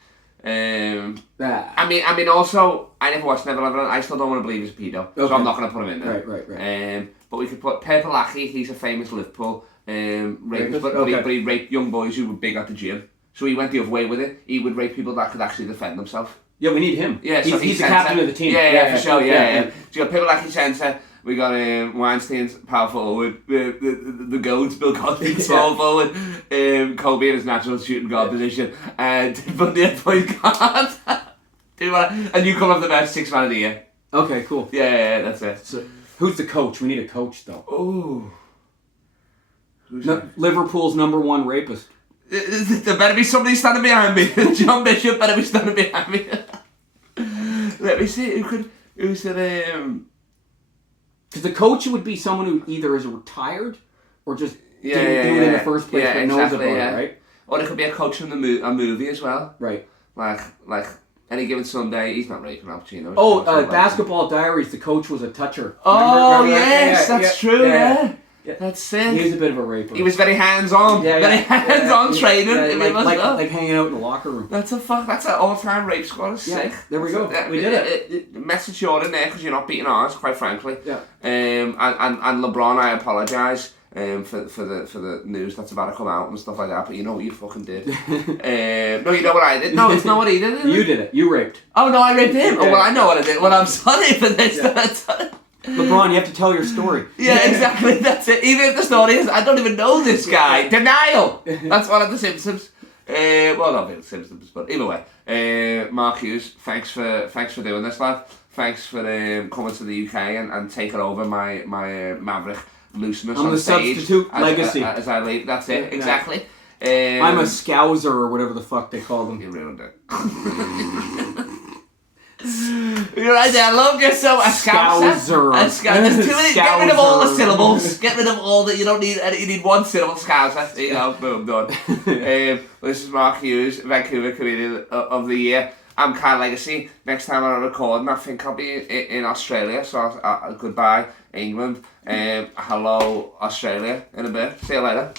I mean, also, I never watched Never Never Land. I still don't want to believe he's a pedo, so I'm not going to put him in there. Right. But we could put Purple Lackey. He's a famous Liverpool rapist, but he raped young boys who were big at the gym. So he went the other way with it. He would rape people that could actually defend themselves. Yeah, we need him. Yeah, so he's the captain of the team. Yeah, for sure. Yeah. So you got Purple Lackey centre. We got Weinstein's power forward, the goats, Bill Cosby small forward, Kobe in his natural shooting guard position, and Bundy at point guard. And you come up the best 6th man of the year. Okay, cool. Yeah, that's it. So, who's the coach? We need a coach though. Oh. Liverpool's #1 rapist. There better be somebody standing behind me. John Bishop better be standing behind me. Let me see, who's the Because the coach would be someone who either is retired or just didn't do it in the first place but knows about it, right? Or it could be a coach from a movie as well. Right. Like any given Sunday, he's not raping Al Pacino. Basketball Diaries, the coach was a toucher. Oh, yes, that's true, yeah. That's it. He was a bit of a raper. He was very hands-on. Very hands-on training. Like hanging out in the locker room. That's an all-time rape squad. It's sick. There we go. We did it. Message you're in there because you're not beating ours, quite frankly. Yeah. And LeBron, I apologise for the news that's about to come out and stuff like that. But you know what you fucking did. No, you know what I did. No, it's not what he did. You did it. You raped. Oh no, I raped him. Oh well, I know what I did. Well, I'm sorry for this. Yeah. LeBron, you have to tell your story. Yeah, exactly. That's it. Even if the story is, I don't even know this guy. Denial. That's one of the Simpsons. Well, not the Simpsons, but either way. Mark Hughes, thanks for doing this, lad. Thanks for coming to the UK and taking over my Maverick looseness on the stage. Substitute legacy. As I leave. That's it. Exactly. I'm a scouser or whatever the fuck they call them. You ruined it. You're right there. I love you so. A scouser. Get rid of all the syllables. Get rid of all that. You don't need. You need one syllable. Scouser. There you go. Boom. Done. This is Mark Hughes, Vancouver Comedian of the Year. I'm Kyle Legacy. Next time I'm recording, I think I'll be in Australia. So goodbye, England. Hello, Australia. In a bit. See you later.